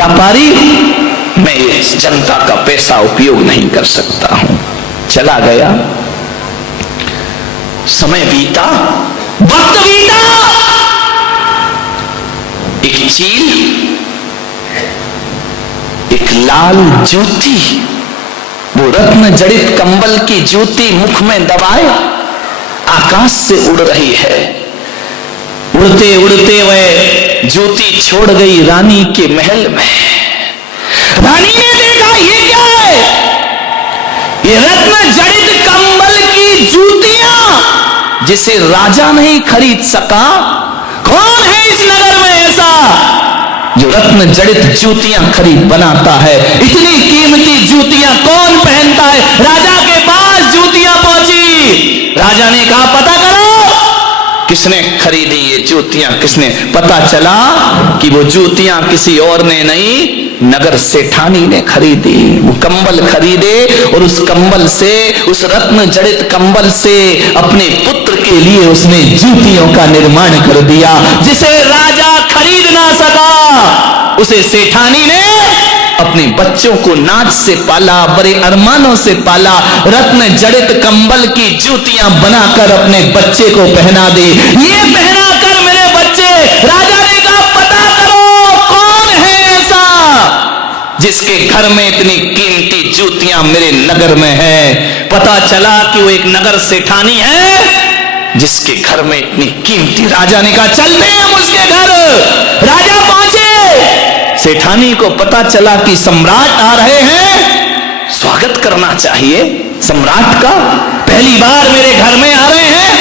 व्यापारी, मैं इस जनता का पैसा उपयोग नहीं कर सकता हूं। चला गया, समय बीता, वक्त बीता, एक चील, एक लाल ज्योति, वो रत्न जड़ित कंबल की ज्योति मुख में दबाए आकाश से उड़ रही है। उड़ते उड़ते वह ज्योति छोड़ गई रानी के महल में। रानी ने देखा ये क्या है, ये रत्न जड़ित कंबल की जूतियां जिसे राजा नहीं खरीद सका। कौन है इस नगर में ऐसा जो रत्न जड़ित जूतियां खरीद बनाता है? इतनी कीमती जूतियां कौन पहनता है? राजा के पास जूतियां पहुंची। राजा ने कहा पता करो किसने खरीदी ये जूतियां, किसने? पता चला कि वो जूतियां किसी और ने नहीं, नगर सेठानी ने खरीदी। वो कंबल खरीदे और उस कंबल से, उस रत्न जड़ित कंबल से अपने पुत्र के लिए उसने जूतियों का निर्माण कर दिया। जिसे राजा खरीद ना सका उसे सेठानी ने अपने बच्चों को नाच से पाला, बड़े अरमानों से पाला। रत्न जड़ित कंबल की जूतियां बनाकर अपने बच्चे को पहना दी। ये पहना कर मेरे बच्चे, राजा ने कहा पता करो कौन है ऐसा जिसके घर में इतनी कीमती जूतियां मेरे नगर में है। पता चला कि वो एक नगर सेठानी है जिसके घर में इतनी कीमती। राजा ने कहा चलते हैं हम उसके घर। राजा पहुंचे, सेठानी को पता चला कि सम्राट आ रहे हैं, स्वागत करना चाहिए सम्राट का। पहली बार मेरे घर में आ रहे हैं।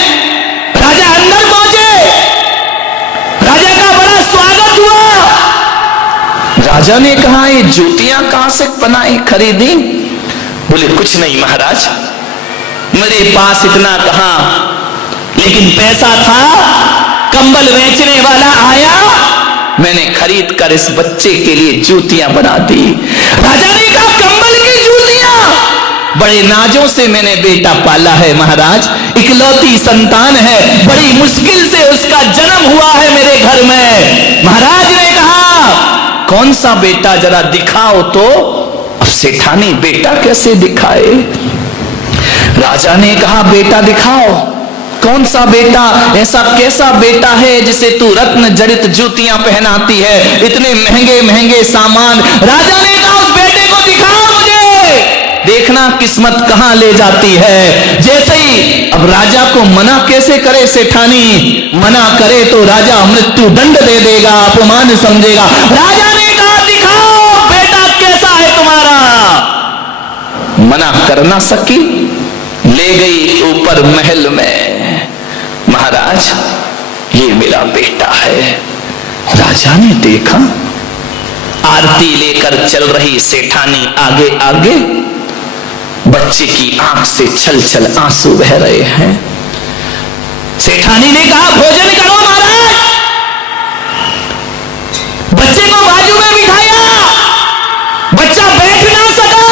राजा अंदर पहुंचे, राजा का बड़ा स्वागत हुआ। राजा ने कहा ये जूतियां कहां से बनाई, खरीदी? बोले कुछ नहीं महाराज, मेरे पास इतना कहां, लेकिन पैसा था, कंबल बेचने वाला आया, मैंने खरीद कर इस बच्चे के लिए जूतियां बना दी। राजा ने कहा कंबल की जूतियां? बड़े नाजों से मैंने बेटा पाला है महाराज, इकलौती संतान है, बड़ी मुश्किल से उसका जन्म हुआ है मेरे घर में। महाराज ने कहा कौन सा बेटा, जरा दिखाओ तो। अब सेठानी बेटा कैसे दिखाए? राजा ने कहा बेटा दिखाओ। कौन सा बेटा, ऐसा कैसा बेटा है जिसे तू रत्न जड़ित जूतियां पहनाती है, इतने महंगे महंगे सामान? राजा ने कहा उस बेटे को दिखाओ मुझे, देखना किस्मत कहां ले जाती है। जैसे ही अब राजा को मना कैसे करे सेठानी, मना करे तो राजा मृत्यु दंड दे देगा, अपमान समझेगा। राजा ने कहा दिखाओ बेटा कैसा है तुम्हारा। मना कर ना सकी, ले गई ऊपर महल में। महाराज ये मेरा बेटा है। राजा ने देखा, आरती लेकर चल रही सेठानी आगे आगे, बच्चे की आंख से छल छल आंसू बह रहे हैं। सेठानी ने कहा भोजन करो महाराज। बच्चे को बाजू में बिठाया, बच्चा बैठ ना सका,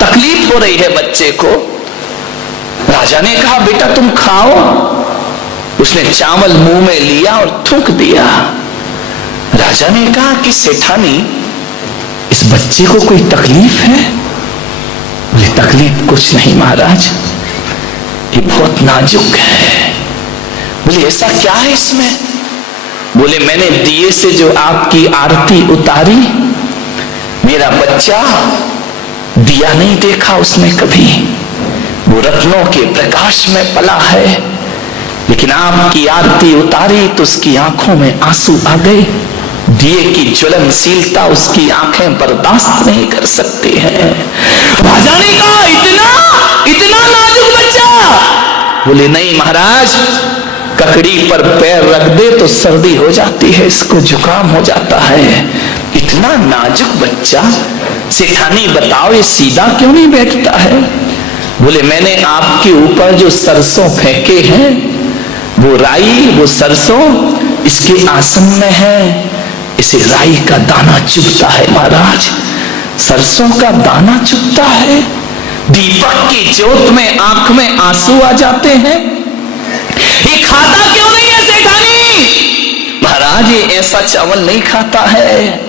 तकलीफ हो रही है बच्चे को। राजा ने कहा बेटा तुम खाओ। उसने चावल मुंह में लिया और थूक दिया। राजा ने कहा कि सेठानी इस बच्चे को कोई तकलीफ है? बोले तकलीफ कुछ नहीं महाराज, ये बहुत नाजुक है। बोले ऐसा क्या है इसमें? बोले मैंने दिए से जो आपकी आरती उतारी, मेरा बच्चा दिया नहीं देखा उसने कभी, वो रत्नों के प्रकाश में पला है, लेकिन आपकी आरती उतारी तो उसकी आंखों में आंसू आ गए। दिए की ज्वलनशीलता उसकी आंखें बर्दाश्त नहीं कर सकती हैं। राजा ने कहा इतना इतना नाजुक बच्चा? बोले नहीं महाराज, ककड़ी पर पैर रख दे तो सर्दी हो जाती है, इसको जुकाम हो जाता है। इतना नाजुक बच्चा, सेठानी बताओ ये सीधा क्यों नहीं बैठता है? बोले मैंने आपके ऊपर जो सरसों फेंके हैं, वो राई वो सरसों इसके आसन में है, इसे राई का दाना चुभता है महाराज, सरसों का दाना चुभता है। दीपक की ज्योत में आंख में आंसू आ जाते हैं। ये खाता क्यों नहीं है सेठानी? महाराज ये ऐसा चावल नहीं खाता है,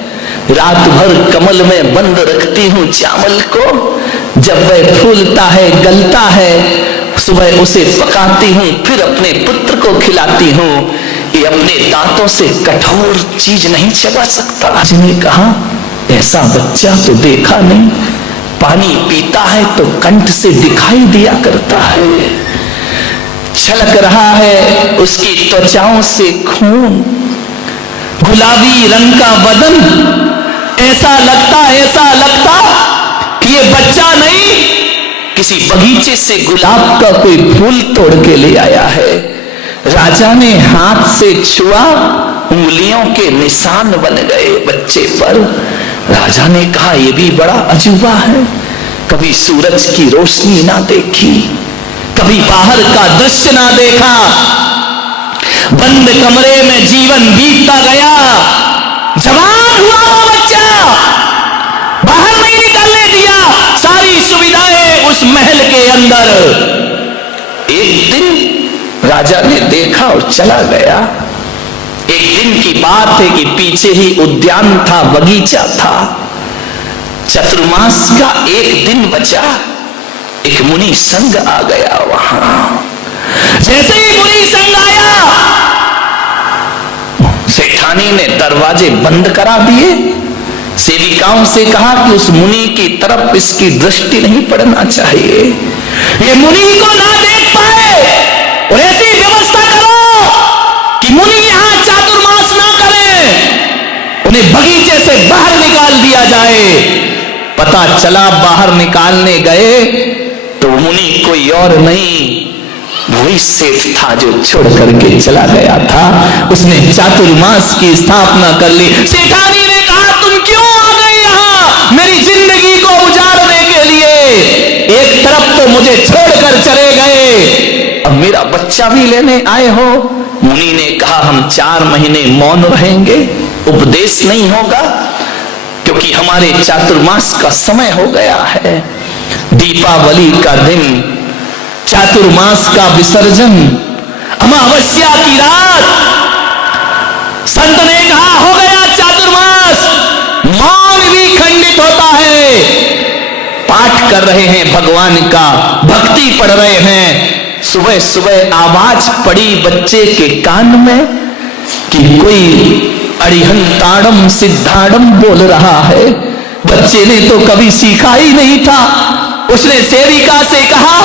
रात भर कमल में बंद रखती हूँ चावल को, जब वह फूलता है गलता है सुबह उसे पकाती हूँ, फिर अपने पुत्र को खिलाती हूँ। ये अपने दांतों से कठोर चीज नहीं चबा सकता। जिन्होंने कहा ऐसा बच्चा तो देखा नहीं, पानी पीता है तो कंठ से दिखाई दिया करता है, छलक रहा है उसकी त्वचाओं से खून, गुलाबी रंग का बदन, ऐसा लगता कि ये बच्चा नहीं किसी बगीचे से गुलाब का कोई फूल तोड़ के ले आया है। राजा ने हाथ से छुआ, उंगलियों के निशान बन गए बच्चे पर। राजा ने कहा यह भी बड़ा अजूबा है, कभी सूरज की रोशनी ना देखी, कभी बाहर का दृश्य ना देखा, बंद कमरे में जीवन बीतता गया, जवान हुआ वो बच्चा, बाहर नहीं निकलने दिया, सारी सुविधाएं उस महल के अंदर। एक दिन राजा ने देखा और चला गया। एक दिन की बात है कि पीछे ही उद्यान था, बगीचा था, चतुर्मास का एक दिन बचा, एक मुनि संघ आ गया वहां। जैसे ही मुनि संघ आया, सेठानी ने दरवाजे बंद करा दिए, सेविकाओं से कहा कि उस मुनि की तरफ इसकी दृष्टि नहीं पड़ना चाहिए, ये मुनि को ना देख पाए, और ऐसी व्यवस्था करो कि मुनि यहां चातुर्मास ना करें, उन्हें बगीचे से बाहर निकाल दिया जाए। पता चला बाहर निकालने गए तो मुनि कोई और नहीं, वही सेठ था जो छोड़ करके चला गया था। उसने चातुर्मास की स्थापना कर ली। सेठानी ने कहा तुम क्यों आ गए यहाँ मेरी जिंदगी को उजाड़ने के लिए? एक तरफ तो मुझे छोड़कर चले गए, अब मेरा बच्चा भी लेने आए हो। मुनि ने कहा हम 4 महीने मौन रहेंगे, उपदेश नहीं होगा, क्योंकि हमारे चातुर्मास का समय हो गया है। दीपावली का दिन, चातुर्मास का विसर्जन, अमावस्या की रात, संत ने कहा हो गया चातुर्मास, मौन भी खंडित होता है। पाठ कर रहे हैं भगवान का, भक्ति पढ़ रहे हैं, सुबह सुबह आवाज पड़ी बच्चे के कान में कि कोई अरिहंताड़म सिद्धाड़म बोल रहा है। बच्चे ने तो कभी सीखा ही नहीं था। उसने सेविका से कहा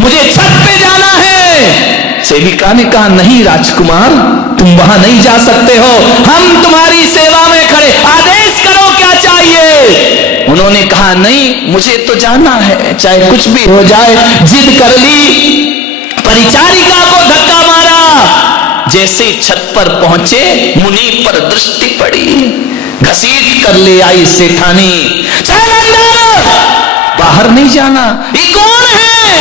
मुझे छत पे जाना है। सेविका ने कहा नहीं राजकुमार, तुम वहां नहीं जा सकते हो, हम तुम्हारी सेवा में खड़े, आदेश करो क्या चाहिए। उन्होंने कहा नहीं मुझे तो जाना है, चाहे कुछ भी हो जाए। जिद कर ली, परिचारिका को धक्का मारा। जैसे छत पर पहुंचे मुनि पर दृष्टि पड़ी, घसीट कर ले आई सेठानी, चल अंदर, बाहर नहीं जाना। ये कौन है?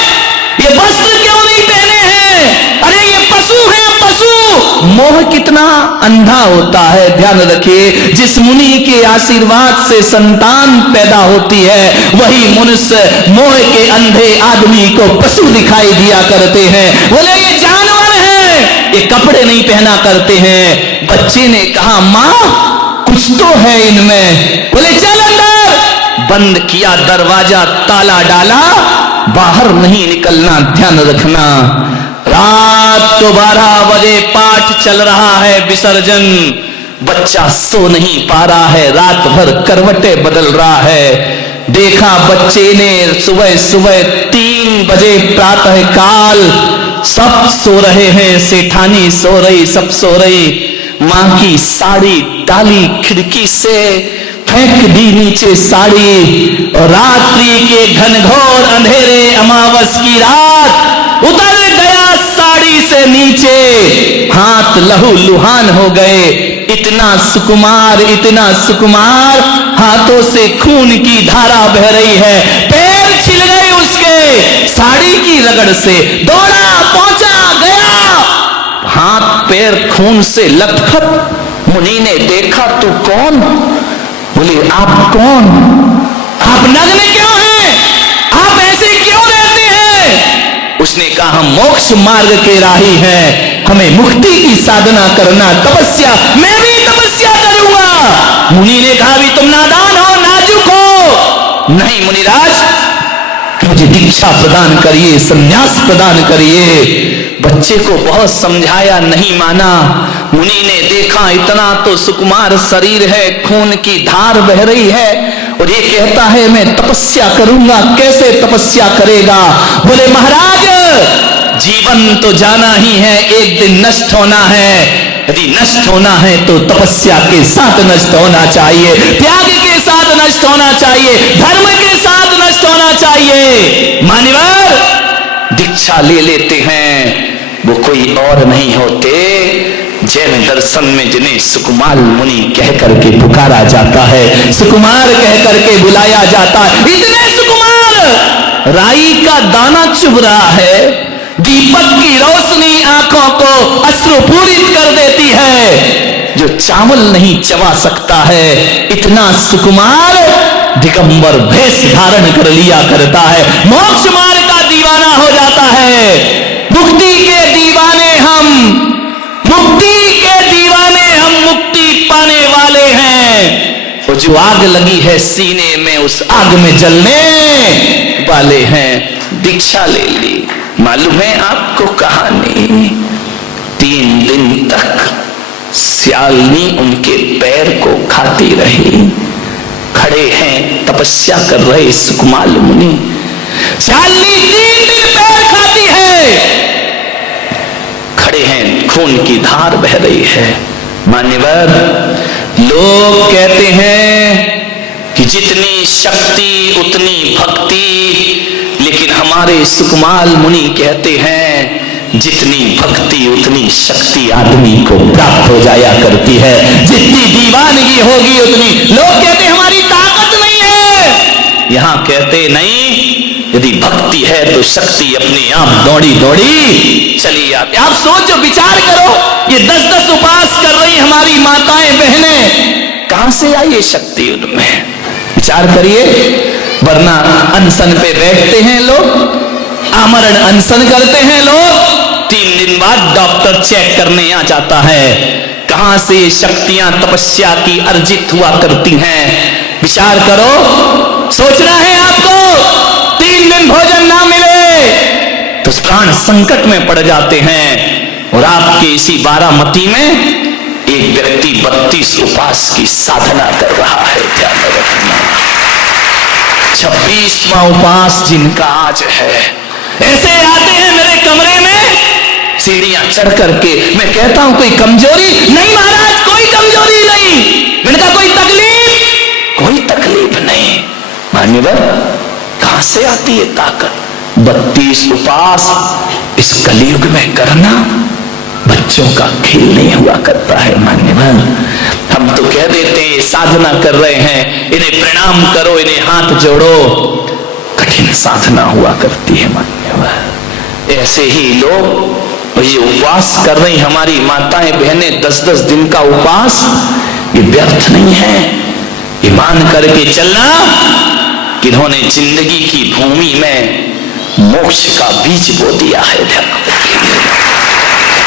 ये वस्त्र क्यों नहीं पहने हैं? अरे ये पशु है, पशु। मोह कितना अंधा होता है, ध्यान रखिए। जिस मुनि के आशीर्वाद से संतान पैदा होती है, वही मनुष्य मोह के अंधे आदमी को पशु दिखाई दिया करते हैं। बोले ये जानवर है, ये कपड़े नहीं पहना करते हैं। बच्चे ने कहा माँ कुछ तो है इनमें। बोले चल अंदर। बंद किया दरवाजा, ताला डाला, बाहर नहीं निकलना, ध्यान रखना। रात को 12 बजे पाठ चल रहा है, विसर्जन। बच्चा सो नहीं पा रहा है, रात भर करवटें बदल रहा है। देखा बच्चे ने सुबह सुबह 3 बजे प्रातः काल, सब सो रहे हैं, सेठानी सो रही, सब सो रही। मां की साड़ी डाली खिड़की से, फेंक दी नीचे साड़ी, और रात्रि के घनघोर अंधेरे अमावस की रात उतर गया साड़ी से नीचे, हाथ लहू लुहान हो गए। इतना सुकुमार, इतना सुकुमार, हाथों से खून की धारा बह रही है, पैर छिल गए उसके साड़ी की रगड़ से। दौड़ा, पहुंचा, गया, हाथ पैर खून से लथपथ। मुनि ने देखा तू कौन? बोले आप कौन? आप नग्न क्यों हैं? आप ऐसे क्यों रहते हैं? उसने कहा हम मोक्ष मार्ग के राही हैं, हमें मुक्ति की साधना करना, तपस्या, मैं भी तपस्या करूंगा। मुनि ने कहा भी तुम नादान हो, नाजुक हो। नहीं मुनिराज, मुझे दीक्षा प्रदान करिए, संन्यास प्रदान करिए। बच्चे को बहुत समझाया, नहीं माना। मुनि ने देखा इतना तो सुकुमार शरीर है, खून की धार बह रही है, और ये कहता है मैं तपस्या करूंगा। कैसे तपस्या करेगा? बोले महाराज, जीवन तो जाना ही है, एक दिन नष्ट होना है। यदि नष्ट होना है तो तपस्या के साथ नष्ट होना चाहिए, त्याग के साथ नष्ट होना चाहिए, धर्म के साथ नष्ट होना चाहिए। मान्यवर दीक्षा ले लेते हैं, वो कोई और नहीं होते, जैन दर्शन में जिन्हें सुकुमार मुनि कह करके पुकारा जाता है, सुकुमार कह करके बुलाया जाता है। इतने सुकुमार, राई का दाना चुभ रहा है, दीपक की रोशनी आंखों को अश्रुपूरित कर देती है, जो चावल नहीं चबा सकता है, इतना सुकुमार दिगंबर भेष धारण कर लिया करता है, मोक्ष मार्ग का दीवाना हो जाता है। मुक्ति के दीवाने हम, मुक्ति के दीवाने हम, मुक्ति पाने वाले हैं। वो जो आग लगी है सीने में, उस आग में जलने वाले हैं। दीक्षा ले ली। मालूम है आपको कहानी, 3 दिन तक स्यालनी उनके पैर को खाती रही। खड़े हैं, तपस्या कर रहे सुकुमार मुनि, स्यालनी 3 दिन पैर खाती है। खड़े हैं, खून की धार बह रही है। मान्यवर, लोग कहते हैं कि जितनी शक्ति उतनी भक्ति, लेकिन हमारे सुकुमार मुनि कहते हैं जितनी भक्ति उतनी शक्ति आदमी को प्राप्त हो जाया करती है। जितनी दीवानगी होगी उतनी, लोग कहते हमारी ताकत नहीं है, यहां कहते नहीं, यदि भक्ति है तो शक्ति अपने आप दौड़ी दौड़ी चली आती। आप सोचो, विचार करो, ये 10-10 उपवास कर रही हमारी माताएं बहनें, कहां से आई ये शक्ति उनमें? विचार करिए। वरना अनशन पे बैठते हैं लोग, आमरण अनशन करते हैं लोग, 3 दिन बाद डॉक्टर चेक करने आ जाता है, कहां से शक्तियां तपस्या की अर्जित हुआ करती हैं। विचार करो, सोचना है आपको। 3 दिन भोजन ना मिले तो प्राण संकट में पड़ जाते हैं। और आपके इसी बारामती में एक व्यक्ति 32 उपवास की साधना कर रहा है। ध्यान रखना, 26वां उपवास जिनका आज है, ऐसे आते हैं मेरे कमरे में सीढ़ियां चढ़ करके। मैं कहता हूं कोई कमजोरी नहीं महाराज, कोई कमजोरी नहीं। मैंने कहा कोई तकलीफ, कोई तकलीफ नहीं। मान्यवर, कहां से आती है ताकत? 32 उपवास इस कलयुग में करना बच्चों का खेल नहीं हुआ करता है। मान्यवर, हम तो कह देते हैं साधना कर रहे हैं, इन्हें प्रणाम करो, इन्हें हाथ जोड़ो, कठिन साधना हुआ करती है। मान्यवर, ऐसे ही लोग ये उपवास कर रही हमारी माताएं बहनें, 10-10 दिन का उपवास, ये व्यर्थ नहीं है। ये मान करके चलना कि इन्होंने जिंदगी की भूमि में मोक्ष का बीज बो दिया है।